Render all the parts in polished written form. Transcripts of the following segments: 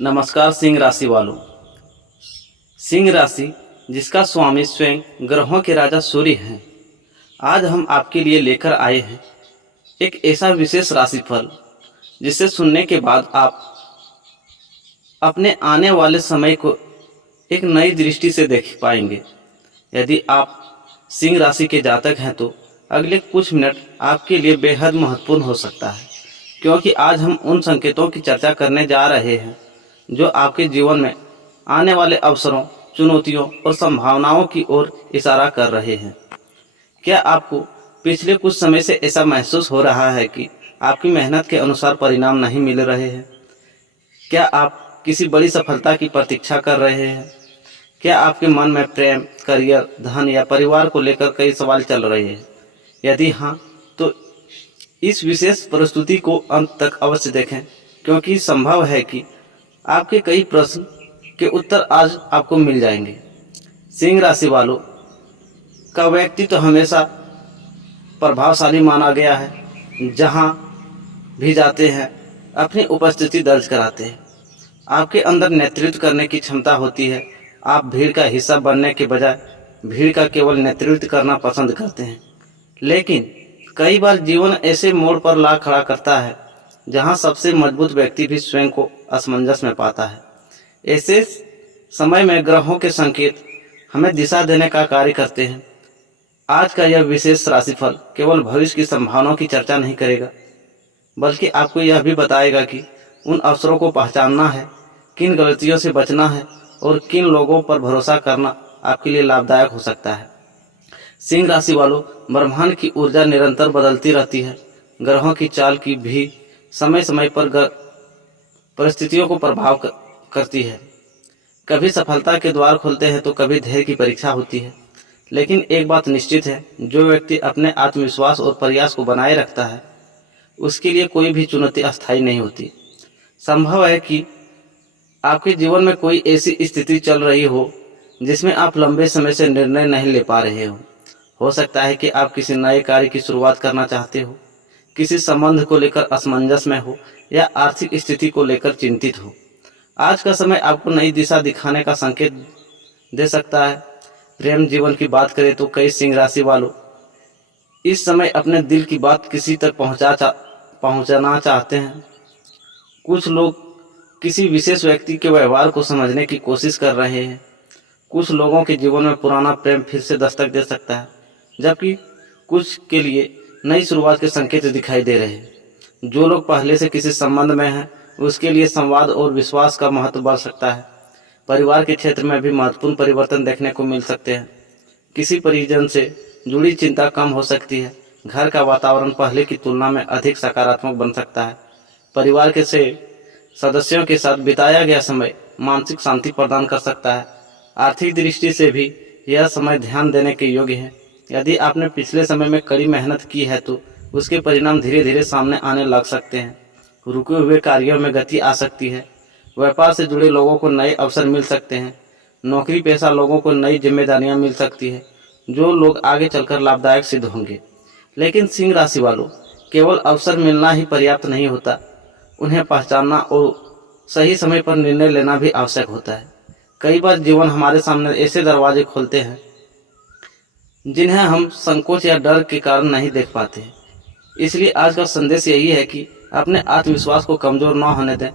नमस्कार सिंह राशि वालों। सिंह राशि जिसका स्वामी स्वयं ग्रहों के राजा सूर्य हैं, आज हम आपके लिए लेकर आए हैं एक ऐसा विशेष राशिफल जिसे सुनने के बाद आप अपने आने वाले समय को एक नई दृष्टि से देख पाएंगे। यदि आप सिंह राशि के जातक हैं तो अगले कुछ मिनट आपके लिए बेहद महत्वपूर्ण हो सकता है, क्योंकि आज हम उन संकेतों की चर्चा करने जा रहे हैं जो आपके जीवन में आने वाले अवसरों, चुनौतियों और संभावनाओं की ओर इशारा कर रहे हैं। क्या आपको पिछले कुछ समय से ऐसा महसूस हो रहा है कि आपकी मेहनत के अनुसार परिणाम नहीं मिल रहे हैं? क्या आप किसी बड़ी सफलता की प्रतीक्षा कर रहे हैं? क्या आपके मन में प्रेम, करियर, धन या परिवार को लेकर कई सवाल चल रहे हैं? यदि हाँ, तो इस विशेष प्रस्तुति को अंत तक अवश्य देखें, क्योंकि संभव है कि आपके कई प्रश्न के उत्तर आज आपको मिल जाएंगे। सिंह राशि वालों का व्यक्तित्व हमेशा प्रभावशाली माना गया है। जहां भी जाते हैं अपनी उपस्थिति दर्ज कराते हैं। आपके अंदर नेतृत्व करने की क्षमता होती है। आप भीड़ का हिस्सा बनने के बजाय भीड़ का केवल नेतृत्व करना पसंद करते हैं। लेकिन कई बार जीवन ऐसे मोड़ पर ला खड़ा करता है जहां सबसे मजबूत व्यक्ति भी स्वयं को असमंजस में पाता है। ऐसे समय में ग्रहों के संकेत हमें दिशा देने का कार्य करते हैं। आज का यह विशेष राशिफल केवल भविष्य की संभावनाओं की चर्चा नहीं करेगा, बल्कि आपको यह भी बताएगा कि उन अवसरों को पहचानना है, किन गलतियों से बचना है और किन लोगों पर भरोसा करना आपके लिए लाभदायक हो सकता है। सिंह राशि वालों, ब्रह्मांड की ऊर्जा निरंतर बदलती रहती है। ग्रहों की चाल की भी समय समय पर परिस्थितियों को प्रभाव करती है। कभी सफलता के द्वार खुलते हैं तो कभी धैर्य की परीक्षा होती है। लेकिन एक बात निश्चित है, जो व्यक्ति अपने आत्मविश्वास और प्रयास को बनाए रखता है उसके लिए कोई भी चुनौती अस्थायी नहीं होती। संभव है कि आपके जीवन में कोई ऐसी स्थिति चल रही हो जिसमें आप लंबे समय से निर्णय नहीं ले पा रहे हो सकता है कि आप किसी नए कार्य की शुरुआत करना चाहते हो, किसी संबंध को लेकर असमंजस में हो या आर्थिक स्थिति को लेकर चिंतित हो। आज का समय आपको नई दिशा दिखाने का संकेत दे सकता है। प्रेम जीवन की बात करें तो कई सिंह राशि वालों इस समय अपने दिल की बात किसी तक पहुंचाना चाहते हैं। कुछ लोग किसी विशेष व्यक्ति के व्यवहार को समझने की कोशिश कर रहे हैं। कुछ लोगों के जीवन में पुराना प्रेम फिर से दस्तक दे सकता है, जबकि कुछ के लिए नई शुरुआत के संकेत दिखाई दे रहे हैं। जो लोग पहले से किसी संबंध में हैं उसके लिए संवाद और विश्वास का महत्व बढ़ सकता है। परिवार के क्षेत्र में भी महत्वपूर्ण परिवर्तन देखने को मिल सकते हैं। किसी परिजन से जुड़ी चिंता कम हो सकती है। घर का वातावरण पहले की तुलना में अधिक सकारात्मक बन सकता है। परिवार के सदस्यों के साथ बिताया गया समय मानसिक शांति प्रदान कर सकता है। आर्थिक दृष्टि से भी यह समय ध्यान देने के योग्य है। यदि आपने पिछले समय में कड़ी मेहनत की है तो उसके परिणाम धीरे धीरे सामने आने लग सकते हैं। रुके हुए कार्यों में गति आ सकती है। व्यापार से जुड़े लोगों को नए अवसर मिल सकते हैं। नौकरी पेशा लोगों को नई जिम्मेदारियां मिल सकती है, जो लोग आगे चलकर लाभदायक सिद्ध होंगे। लेकिन सिंह राशि वालों, केवल अवसर मिलना ही पर्याप्त नहीं होता, उन्हें पहचानना और सही समय पर निर्णय लेना भी आवश्यक होता है। कई बार जीवन हमारे सामने ऐसे दरवाजे खोलते हैं जिन्हें हम संकोच या डर के कारण नहीं देख पाते हैं। इसलिए आज का संदेश यही है कि अपने आत्मविश्वास को कमजोर न होने दें।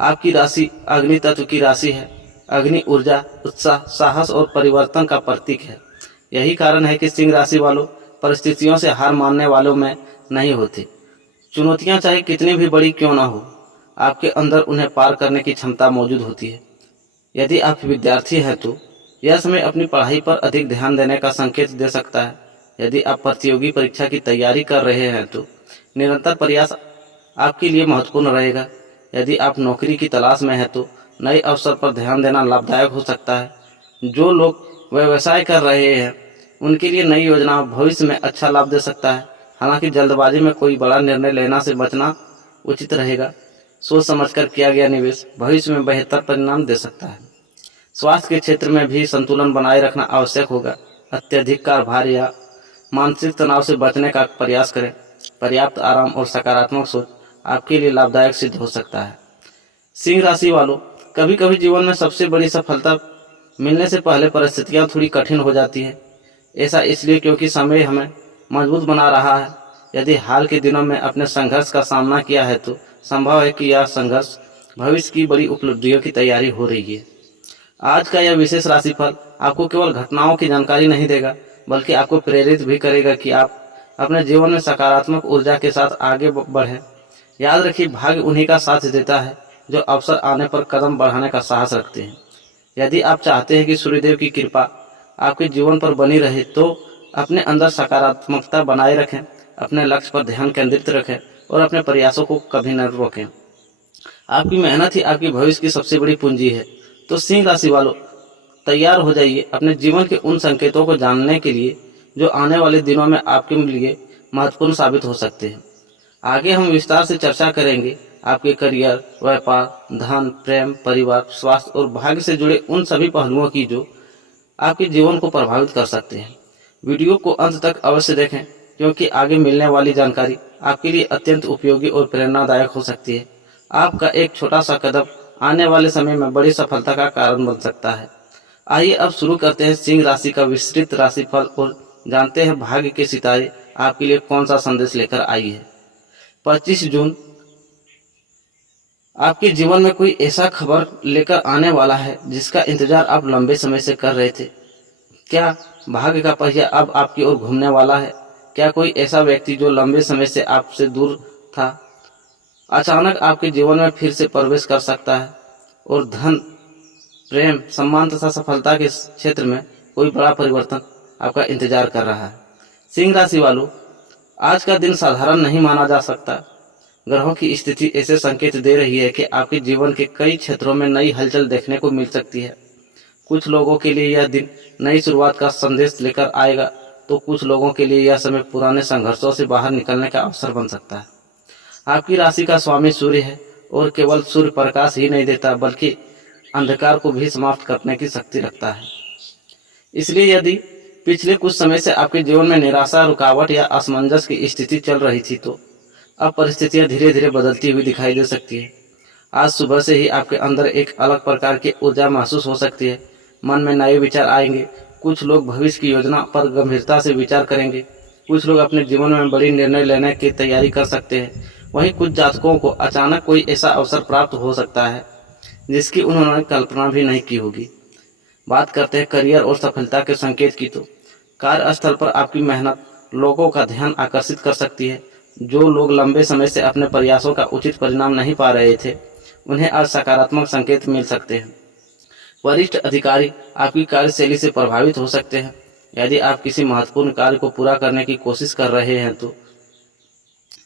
आपकी राशि अग्नि तत्व की राशि है। अग्नि ऊर्जा, उत्साह, साहस और परिवर्तन का प्रतीक है। यही कारण है कि सिंह राशि वालों परिस्थितियों से हार मानने वालों में नहीं होते। चुनौतियां चाहे कितनी भी बड़ी क्यों ना हो, आपके अंदर उन्हें पार करने की क्षमता मौजूद होती है। यदि आप विद्यार्थी हैं तो यह समय अपनी पढ़ाई पर अधिक ध्यान देने का संकेत दे सकता है। यदि आप प्रतियोगी परीक्षा की तैयारी कर रहे हैं तो निरंतर प्रयास आपके लिए महत्वपूर्ण रहेगा। यदि आप नौकरी की तलाश में हैं तो नए अवसर पर ध्यान देना लाभदायक हो सकता है। जो लोग व्यवसाय कर रहे हैं उनके लिए नई योजना भविष्य में अच्छा लाभ दे सकता है। हालांकि जल्दबाजी में कोई बड़ा निर्णय लेना से बचना उचित रहेगा। सोच समझकर किया गया निवेश भविष्य में बेहतर परिणाम दे सकता है। स्वास्थ्य के क्षेत्र में भी संतुलन बनाए रखना आवश्यक होगा। अत्यधिक कार्यभार या मानसिक तनाव से बचने का प्रयास करें। पर्याप्त आराम और सकारात्मक सोच आपके लिए लाभदायक सिद्ध हो सकता है। सिंह राशि वालों, कभी कभी जीवन में सबसे बड़ी सफलता मिलने से पहले परिस्थितियां थोड़ी कठिन हो जाती है। ऐसा इसलिए क्योंकि समय हमें मजबूत बना रहा है। यदि हाल के दिनों में अपने संघर्ष का सामना किया है तो संभव है कि यह संघर्ष भविष्य की बड़ी उपलब्धियों की तैयारी हो रही है। आज का यह विशेष राशिफल आपको केवल घटनाओं की जानकारी नहीं देगा, बल्कि आपको प्रेरित भी करेगा कि आप अपने जीवन में सकारात्मक ऊर्जा के साथ आगे बढ़ें। याद रखिए, भाग्य उन्हीं का साथ देता है जो अवसर आने पर कदम बढ़ाने का साहस रखते हैं। यदि आप चाहते हैं कि सूर्यदेव की कृपा आपके जीवन पर बनी रहे तो अपने अंदर सकारात्मकता बनाए रखें, अपने लक्ष्य पर ध्यान केंद्रित रखें और अपने प्रयासों को कभी न रोकें। आपकी मेहनत ही आपकी भविष्य की सबसे बड़ी पूंजी है। तो सिंह राशि वालों, तैयार हो जाइए अपने जीवन के उन संकेतों को जानने के लिए जो आने वाले दिनों में आपके लिए महत्वपूर्ण साबित हो सकते हैं। आगे हम विस्तार से चर्चा करेंगे आपके करियर, व्यापार, धन, प्रेम, परिवार, स्वास्थ्य और भाग्य से जुड़े उन सभी पहलुओं की जो आपके जीवन को प्रभावित कर सकते हैं। वीडियो को अंत तक अवश्य देखें, क्योंकि आगे मिलने वाली जानकारी आपके लिए अत्यंत उपयोगी और प्रेरणादायक हो सकती है। आपका एक छोटा सा कदम आने वाले समय में बड़ी सफलता का कारण बन सकता है। आइए अब शुरू करते हैं सिंह राशि का विस्तृत राशिफल और जानते हैं भाग्य के सितारे आपके लिए कौन सा संदेश लेकर आई है। 25 जून आपके जीवन में कोई ऐसा खबर लेकर आने वाला है जिसका इंतजार आप लंबे समय से कर रहे थे। क्या भाग्य का पहिया अब आपकी ओर घूमने वाला है? क्या कोई ऐसा व्यक्ति जो लंबे समय से आपसे दूर था अचानक आपके जीवन में फिर से प्रवेश कर सकता है? और धन, प्रेम, सम्मान तथा सफलता के क्षेत्र में कोई बड़ा परिवर्तन आपका इंतजार कर रहा है। सिंह राशि वालों, आज का दिन साधारण नहीं माना जा सकता। ग्रहों की स्थिति ऐसे संकेत दे रही है कि आपके जीवन के कई क्षेत्रों में नई हलचल देखने को मिल सकती है। कुछ लोगों के लिए यह दिन नई शुरुआत का संदेश लेकर आएगा, तो कुछ लोगों के लिए यह समय पुराने संघर्षों से बाहर निकलने का अवसर बन सकता है। आपकी राशि का स्वामी सूर्य है और केवल सूर्य प्रकाश ही नहीं देता, बल्कि अंधकार को भी समाप्त करने की शक्ति रखता है। इसलिए यदि पिछले कुछ समय से आपके जीवन में निराशा, रुकावट या असमंजस की स्थिति चल रही थी, तो अब परिस्थितियां धीरे धीरे बदलती हुई दिखाई दे सकती है। आज सुबह से ही आपके अंदर एक अलग प्रकार की ऊर्जा महसूस हो सकती है। मन में नए विचार आएंगे। कुछ लोग भविष्य की योजना पर गंभीरता से विचार करेंगे। कुछ लोग अपने जीवन में बड़ी निर्णय लेने की तैयारी कर सकते हैं। वहीं कुछ जातकों को अचानक कोई ऐसा अवसर प्राप्त हो सकता है जिसकी उन्होंने कल्पना भी नहीं की होगी। बात करते हैं करियर और सफलता के संकेत की, तो कार्यस्थल पर आपकी मेहनत लोगों का ध्यान आकर्षित कर सकती है। जो लोग लंबे समय से अपने प्रयासों का उचित परिणाम नहीं पा रहे थे, उन्हें आज सकारात्मक संकेत मिल सकते हैं। वरिष्ठ अधिकारी आपकी कार्यशैली से प्रभावित हो सकते हैं। यदि आप किसी महत्वपूर्ण कार्य को पूरा करने की कोशिश कर रहे हैं, तो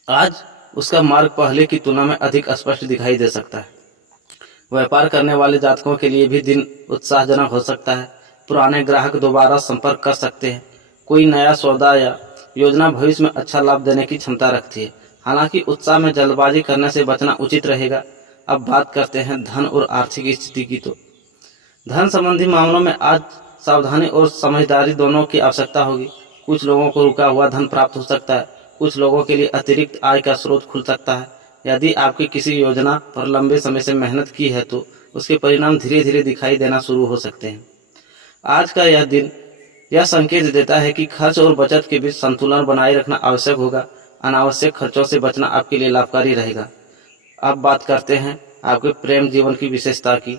आज उसका मार्ग पहले की तुलना में अधिक स्पष्ट दिखाई दे सकता है। व्यापार करने वाले जातकों के लिए भी दिन उत्साहजनक हो सकता है। पुराने ग्राहक दोबारा संपर्क कर सकते हैं। कोई नया सौदा या योजना भविष्य में अच्छा लाभ देने की क्षमता रखती है। हालांकि उत्साह में जल्दबाजी करने से बचना उचित रहेगा। अब बात करते हैं धन और आर्थिक स्थिति की, तो धन संबंधी मामलों में आज सावधानी और समझदारी दोनों की आवश्यकता होगी। कुछ लोगों को रुका हुआ धन प्राप्त हो सकता है। कुछ लोगों के लिए अतिरिक्त आय का स्रोत खुल सकता है। यदि आपकी किसी योजना पर लंबे समय से मेहनत की है, तो उसके परिणाम धीरे धीरे दिखाई देना शुरू हो सकते हैं। आज का यह दिन यह संकेत देता है कि खर्च और बचत के बीच संतुलन बनाए रखना आवश्यक होगा। अनावश्यक खर्चों से बचना आपके लिए लाभकारी रहेगा। अब बात करते हैं आपके प्रेम जीवन की विशेषता की।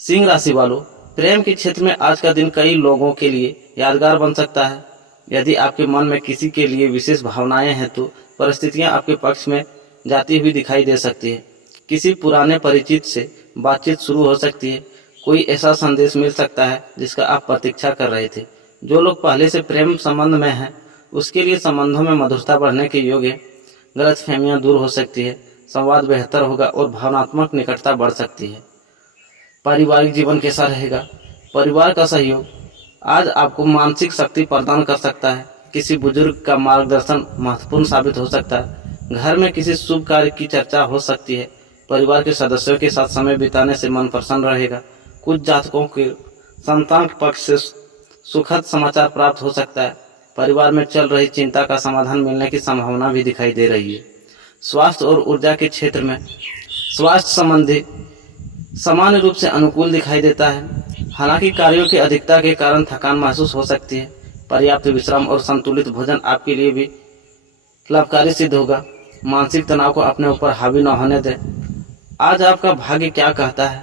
सिंह राशि वालों, प्रेम के क्षेत्र में आज का दिन कई लोगों के लिए यादगार बन सकता है। यदि आपके मन में किसी के लिए विशेष भावनाएं हैं, तो परिस्थितियां आपके पक्ष में जाती हुई दिखाई दे सकती है। किसी पुराने परिचित से बातचीत शुरू हो सकती है। कोई ऐसा संदेश मिल सकता है जिसका आप प्रतीक्षा कर रहे थे। जो लोग पहले से प्रेम संबंध में हैं, उसके लिए संबंधों में मधुरता बढ़ने के योग है। गलतफहमियां दूर हो सकती है, संवाद बेहतर होगा और भावनात्मक निकटता बढ़ सकती है। पारिवारिक जीवन कैसा रहेगा? परिवार का सहयोग आज आपको मानसिक शक्ति प्रदान कर सकता है। किसी बुजुर्ग का मार्गदर्शन महत्वपूर्ण साबित हो सकता है। घर में किसी शुभ कार्य की चर्चा हो सकती है। परिवार के सदस्यों के साथ समय बिताने से मन प्रसन्न रहेगा। कुछ जातकों के संतान के पक्ष से सुखद समाचार प्राप्त हो सकता है। परिवार में चल रही चिंता का समाधान मिलने की संभावना भी दिखाई दे रही है। स्वास्थ्य और ऊर्जा के क्षेत्र में स्वास्थ्य संबंधी सामान्य रूप से अनुकूल दिखाई देता है। हालांकि कार्यों की अधिकता के कारण थकान महसूस हो सकती है। पर्याप्त विश्राम और संतुलित भोजन आपके लिए भी लाभकारी सिद्ध होगा। मानसिक तनाव को अपने ऊपर हावी न होने दें। आज आपका भाग्य क्या कहता है?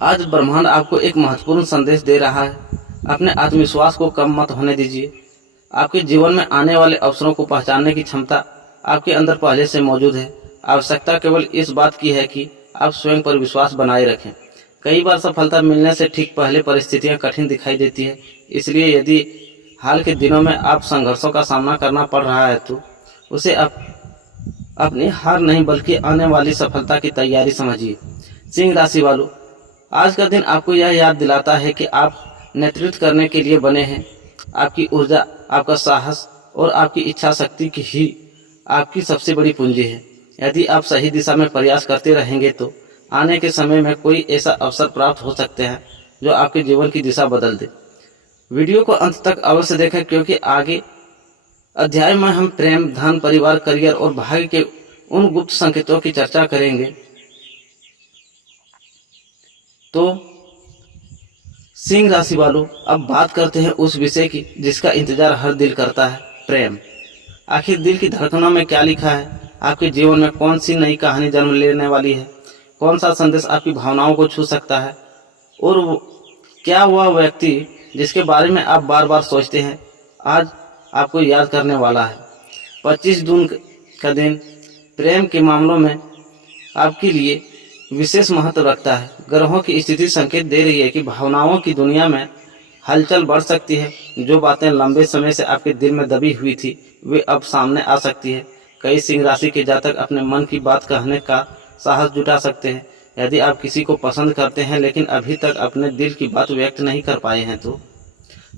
आज ब्रह्मांड आपको एक महत्वपूर्ण संदेश दे रहा है। अपने आत्मविश्वास को कम मत होने दीजिए। आपके जीवन में आने वाले अवसरों को पहचानने की क्षमता आपके अंदर पहले से मौजूद है। आवश्यकता केवल इस बात की है कि आप स्वयं पर विश्वास बनाए रखें। कई बार सफलता मिलने से ठीक पहले परिस्थितियां कठिन दिखाई देती है। इसलिए यदि हाल के दिनों में आप संघर्षों का सामना करना पड़ रहा है तो उसे अपनी हार नहीं बल्कि आने वाली सफलता की तैयारी समझिए। सिंह राशि वालों, आज का दिन आपको यह याद दिलाता है कि आप नेतृत्व करने के लिए बने हैं। आपकी ऊर्जा, आपका साहस और आपकी इच्छा शक्ति की ही आपकी सबसे बड़ी पूंजी है। यदि आप सही दिशा में प्रयास करते रहेंगे तो आने के समय में कोई ऐसा अवसर प्राप्त हो सकते हैं जो आपके जीवन की दिशा बदल दे। वीडियो को अंत तक अवश्य देखें, क्योंकि आगे अध्याय में हम प्रेम, धन, परिवार, करियर और भाग्य के उन गुप्त संकेतों की चर्चा करेंगे। तो सिंह राशि वालों, अब बात करते हैं उस विषय की जिसका इंतजार हर दिल करता है, प्रेम। आखिर दिल की धड़कनों में क्या लिखा है? आपके जीवन में कौन सी नई कहानी जन्म लेने वाली है? कौन सा संदेश आपकी भावनाओं को छू सकता है? और क्या वह व्यक्ति जिसके बारे में आप बार बार सोचते हैं आज आपको याद करने वाला है? 25 जून का दिन प्रेम के मामलों में आपके लिए विशेष महत्व रखता है। ग्रहों की स्थिति संकेत दे रही है कि भावनाओं की दुनिया में हलचल बढ़ सकती है। जो बातें लंबे समय से आपके दिल में दबी हुई थी वे अब सामने आ सकती है। कई सिंह राशि के जातक अपने मन की बात कहने का साहस जुटा सकते हैं। यदि आप किसी को पसंद करते हैं लेकिन अभी तक अपने दिल की बात व्यक्त नहीं कर पाए हैं तो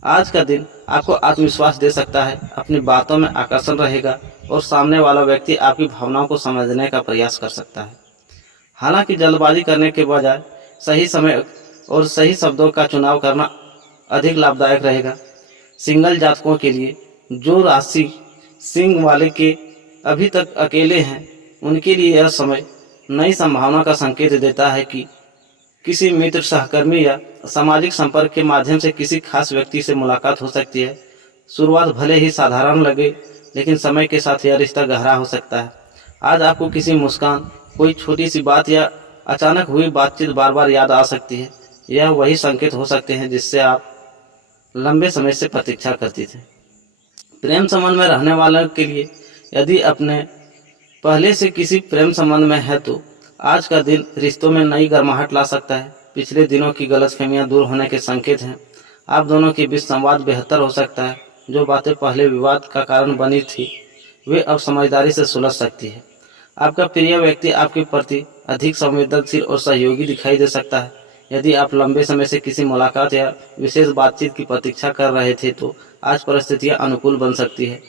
आज का दिन आपको आत्मविश्वास दे सकता है। अपनी बातों में आकर्षण रहेगा और सामने वाला व्यक्ति आपकी भावनाओं को समझने का प्रयास कर सकता है। हालांकि जल्दबाजी करने के बजाय सही समय और सही शब्दों का चुनाव करना अधिक लाभदायक रहेगा। सिंगल जातकों के लिए, जो राशि सिंह वाले के अभी तक अकेले हैं, उनके लिए यह समय नई संभावना का संकेत देता है कि किसी मित्र, सहकर्मी या सामाजिक संपर्क के माध्यम से किसी खास व्यक्ति से मुलाकात हो सकती है। शुरुआत भले ही साधारण लगे लेकिन समय के साथ यह रिश्ता गहरा हो सकता है। आज आपको किसी मुस्कान, कोई छोटी सी बात या अचानक हुई बातचीत बार बार याद आ सकती है। यह वही संकेत हो सकते हैं जिससे आप लंबे समय से प्रतीक्षा करती थे। प्रेम संबंध में रहने वालों के लिए, यदि अपने पहले से किसी प्रेम संबंध में है तो आज का दिन रिश्तों में नई गर्माहट ला सकता है। पिछले दिनों की गलतफहमियां दूर होने के संकेत हैं। आप दोनों के बीच संवाद बेहतर हो सकता है। जो बातें पहले विवाद का कारण बनी थी वे अब समझदारी से सुलझ सकती है। आपका प्रिय व्यक्ति आपके प्रति अधिक संवेदनशील और सहयोगी दिखाई दे सकता है। यदि आप लंबे समय से किसी मुलाकात या विशेष बातचीत की प्रतीक्षा कर रहे थे तो आज परिस्थितियां अनुकूल बन सकती है।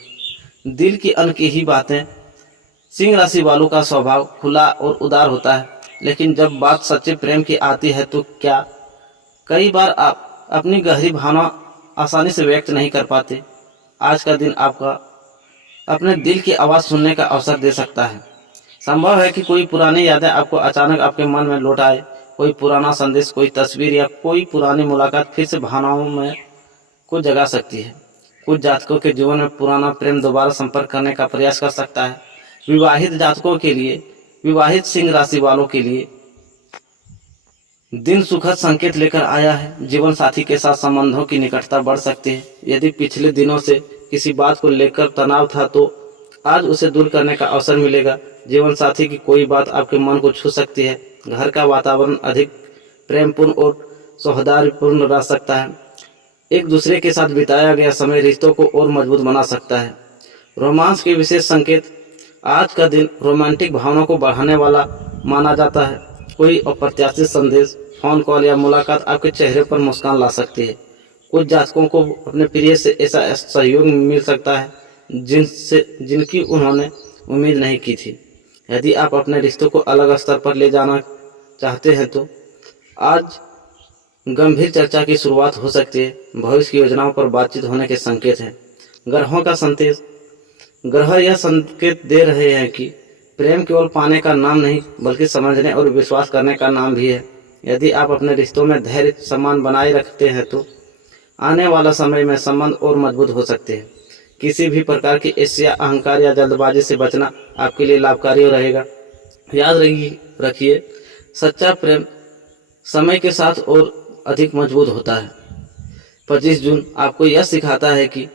दिल की अनकही ही बातें। सिंह राशि वालों का स्वभाव खुला और उदार होता है, लेकिन जब बात सच्चे प्रेम की आती है तो क्या कई बार आप अपनी गहरी भावना आसानी से व्यक्त नहीं कर पाते। आज का दिन आपका अपने दिल की आवाज़ सुनने का अवसर दे सकता है। संभव है कि कोई पुरानी यादें आपको अचानक आपके मन में लौट आए। कोई पुराना संदेश, कोई तस्वीर या कोई पुरानी मुलाकात फिर से भावनाओं में को जगा सकती है। कुछ जातकों के जीवन में पुराना प्रेम दोबारा संपर्क करने का प्रयास कर सकता है। विवाहित जातकों के लिए, विवाहित सिंह राशि वालों के लिए दिन सुखद संकेत लेकर आया है। जीवन साथी के साथ संबंधों की निकटता बढ़ सकती है। यदि पिछले दिनों से किसी बात को लेकर तनाव था तो आज उसे दूर करने का अवसर मिलेगा। जीवन साथी की कोई बात आपके मन को छू सकती है। घर का वातावरण अधिक प्रेमपूर्ण और सौहार्दपूर्ण रह सकता है। एक दूसरे के साथ बिताया गया समय रिश्तों को और मजबूत बना सकता है। रोमांस के विशेष संकेत। आज का दिन रोमांटिक भावनाओं को बढ़ाने वाला माना जाता है। कोई अप्रत्याशित संदेश, फोन कॉल या मुलाकात आपके चेहरे पर मुस्कान ला सकती है। कुछ जातकों को अपने प्रिय से ऐसा सहयोग मिल सकता है जिनकी उन्होंने उम्मीद नहीं की थी। यदि आप अपने रिश्तों को अलग स्तर पर ले जाना चाहते हैं तो आज गंभीर चर्चा की शुरुआत हो सकती है। भविष्य की योजनाओं पर बातचीत होने के संकेत हैं। ग्रहों का संदेश। ग्रह यह संकेत दे रहे हैं कि प्रेम केवल पाने का नाम नहीं बल्कि समझने और विश्वास करने का नाम भी है। यदि आप अपने रिश्तों में धैर्य सम्मान बनाए रखते हैं तो आने वाला समय में संबंध और मजबूत हो सकते हैं। किसी भी प्रकार की ईर्ष्या, अहंकार या जल्दबाजी से बचना आपके लिए लाभकारी रहेगा। याद रखिए, सच्चा प्रेम समय के साथ और अधिक मजबूत होता है। 25 जून आपको यह सिखाता है कि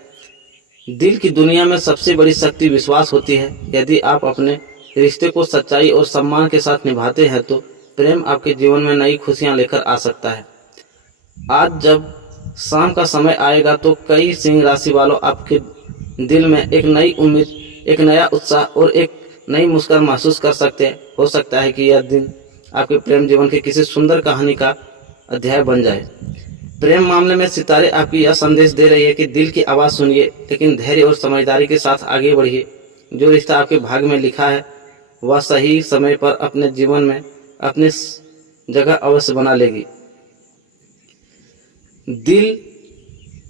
दिल की दुनिया में सबसे बड़ी शक्ति विश्वास होती है। यदि आप अपने रिश्ते को सच्चाई और सम्मान के साथ निभाते हैं तो प्रेम आपके जीवन में नई खुशियां लेकर आ सकता है। आज जब शाम का समय आएगा तो कई सिंह राशि वालों आपके दिल में एक नई उम्मीद, एक नया उत्साह और एक नई मुस्कान महसूस कर सकते हैं। हो सकता है कि यह दिन आपके प्रेम जीवन की किसी सुंदर कहानी का अध्याय बन जाए। प्रेम मामले में सितारे आपकी यह संदेश दे रही है कि दिल की आवाज़ सुनिए, लेकिन धैर्य और समझदारी के साथ आगे बढ़िए। जो रिश्ता आपके भाग्य में लिखा है वह सही समय पर अपने जीवन में अपनी जगह अवश्य बना लेगी। दिल,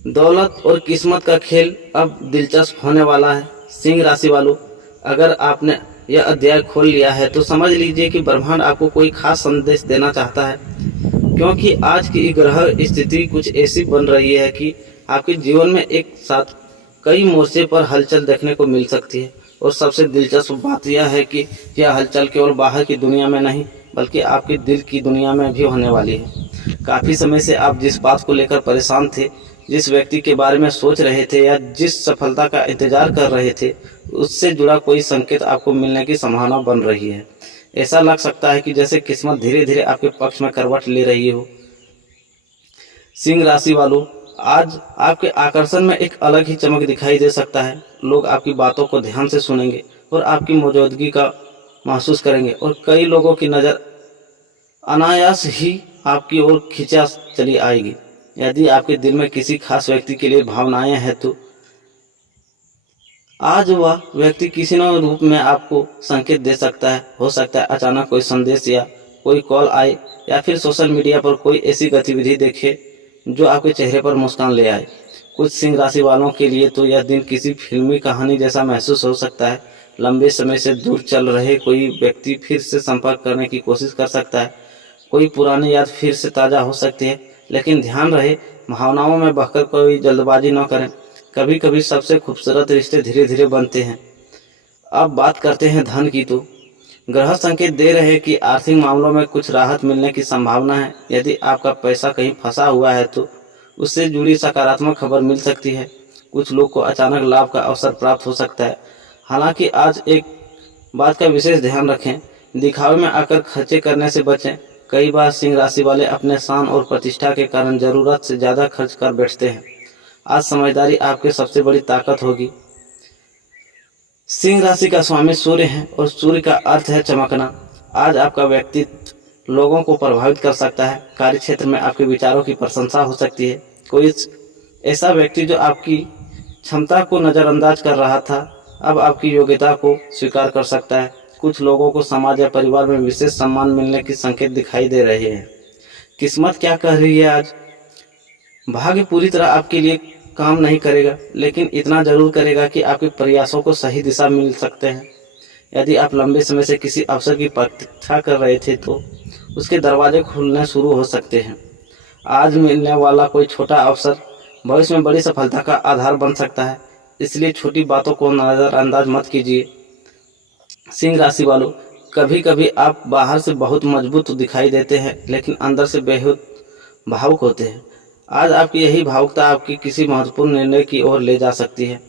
दौलत और किस्मत का खेल अब दिलचस्प होने वाला है। सिंह राशि वालों, अगर आपने यह अध्याय खोल लिया है तो समझ लीजिए कि ब्रह्मांड आपको कोई खास संदेश देना चाहता है, क्योंकि आज की ग्रह स्थिति कुछ ऐसी बन रही है कि आपके जीवन में एक साथ कई मोर्चे पर हलचल देखने को मिल सकती है। और सबसे दिलचस्प बात यह है कि यह हलचल केवल बाहर की दुनिया में नहीं बल्कि आपके दिल की दुनिया में भी होने वाली है। काफ़ी समय से आप जिस बात को लेकर परेशान थे, जिस व्यक्ति के बारे में सोच रहे थे या जिस सफलता का इंतजार कर रहे थे, उससे जुड़ा कोई संकेत आपको मिलने की संभावना बन रही है। ऐसा लग सकता है कि जैसे किस्मत धीरे धीरे आपके पक्ष में करवट ले रही हो। सिंह राशि वालों, आज आपके आकर्षण में एक अलग ही चमक दिखाई दे सकता है। लोग आपकी बातों को ध्यान से सुनेंगे और आपकी मौजूदगी का महसूस करेंगे और कई लोगों की नज़र अनायास ही आपकी ओर खिंचा चली आएगी। यदि आपके दिल में किसी खास व्यक्ति के लिए भावनाएं हैं तो आज वह व्यक्ति किसी न रूप में आपको संकेत दे सकता है। हो सकता है अचानक कोई संदेश या कोई कॉल आए या फिर सोशल मीडिया पर कोई ऐसी गतिविधि देखे जो आपके चेहरे पर मुस्कान ले आए। कुछ सिंह राशि वालों के लिए तो यह दिन किसी फिल्मी कहानी जैसा महसूस हो सकता है। लंबे समय से दूर चल रहे कोई व्यक्ति फिर से संपर्क करने की कोशिश कर सकता है। कोई पुरानी याद फिर से ताज़ा हो सकती है, लेकिन ध्यान रहे, भावनाओं में बहकर कोई जल्दबाजी न करें। कभी कभी सबसे खूबसूरत रिश्ते धीरे धीरे बनते हैं। अब बात करते हैं धन की तो ग्रह संकेत दे रहे हैं कि आर्थिक मामलों में कुछ राहत मिलने की संभावना है। यदि आपका पैसा कहीं फंसा हुआ है तो उससे जुड़ी सकारात्मक खबर मिल सकती है। कुछ लोग को अचानक लाभ का अवसर प्राप्त हो सकता है। हालांकि आज एक बात का विशेष ध्यान रखें, दिखावे में आकर खर्चे करने से बचें। कई बार सिंह राशि वाले अपने शान और प्रतिष्ठा के कारण जरूरत से ज़्यादा खर्च कर बैठते हैं। आज समझदारी आपकी सबसे बड़ी ताकत होगी। सिंह राशि का स्वामी सूर्य है और सूर्य का अर्थ है चमकना। आज आपका व्यक्तित्व लोगों को प्रभावित कर सकता है। कार्य क्षेत्र में आपके विचारों की प्रशंसा हो सकती है। कोई ऐसा व्यक्ति जो आपकी क्षमता को नज़रअंदाज कर रहा था अब आपकी योग्यता को स्वीकार कर सकता है। कुछ लोगों को समाज या परिवार में विशेष सम्मान मिलने के संकेत दिखाई दे रहे हैं। किस्मत क्या कह रही है आज? भाग्य पूरी तरह आपके लिए काम नहीं करेगा, लेकिन इतना जरूर करेगा कि आपके प्रयासों को सही दिशा मिल सकते हैं। यदि आप लंबे समय से किसी अवसर की प्रतीक्षा कर रहे थे तो उसके दरवाजे खुलने शुरू हो सकते हैं। आज मिलने वाला कोई छोटा अवसर भविष्य में बड़ी सफलता का आधार बन सकता है, इसलिए छोटी बातों को नज़रअंदाज मत कीजिए। सिंह राशि वालों, कभी कभी आप बाहर से बहुत मजबूत दिखाई देते हैं लेकिन अंदर से बेहद भावुक होते हैं। आज आपकी यही भावुकता आपकी किसी महत्वपूर्ण निर्णय की ओर ले जा सकती है।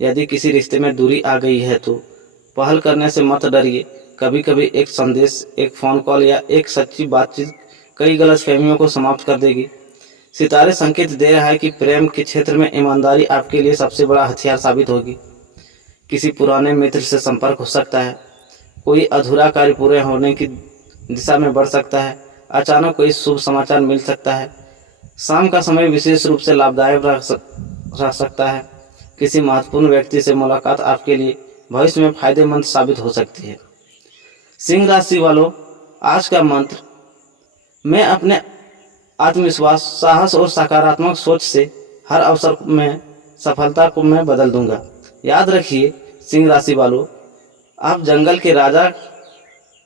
यदि किसी रिश्ते में दूरी आ गई है तो पहल करने से मत डरिए। कभी कभी एक संदेश, एक फ़ोन कॉल या एक सच्ची बातचीत कई गलतफहमियों को समाप्त कर देगी। सितारे संकेत दे रहा है कि प्रेम के क्षेत्र में ईमानदारी आपके लिए सबसे बड़ा हथियार साबित होगी। किसी पुराने मित्र से संपर्क हो सकता है। कोई अधूरा कार्य पूरे होने की दिशा में बढ़ सकता है। अचानक कोई शुभ समाचार मिल सकता है। शाम का समय विशेष रूप से लाभदायक रह सकता है। किसी महत्वपूर्ण व्यक्ति से मुलाकात आपके लिए भविष्य में फायदेमंद साबित हो सकती है। सिंह राशि वालों, आज का मंत्र, मैं अपने आत्मविश्वास, साहस और सकारात्मक सोच से हर अवसर में सफलता को मैं बदल दूंगा। याद रखिए सिंह राशि वालों, आप जंगल के राजा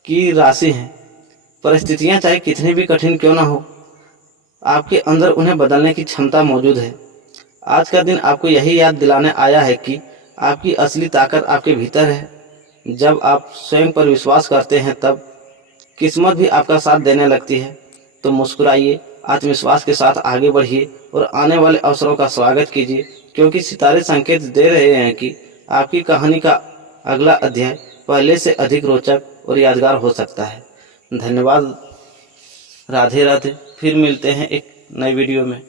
की राशि हैं। परिस्थितियां चाहे कितनी भी कठिन क्यों ना हो, आपके अंदर उन्हें बदलने की क्षमता मौजूद है। आज का दिन आपको यही याद दिलाने आया है कि आपकी असली ताकत आपके भीतर है। जब आप स्वयं पर विश्वास करते हैं तब किस्मत भी आपका साथ देने लगती है। तो मुस्कुराइए, आत्मविश्वास के साथ आगे बढ़िए और आने वाले अवसरों का स्वागत कीजिए, क्योंकि सितारे संकेत दे रहे हैं कि आपकी कहानी का अगला अध्याय पहले से अधिक रोचक और यादगार हो सकता है। धन्यवाद। राधे राधे। फिर मिलते हैं एक नए वीडियो में।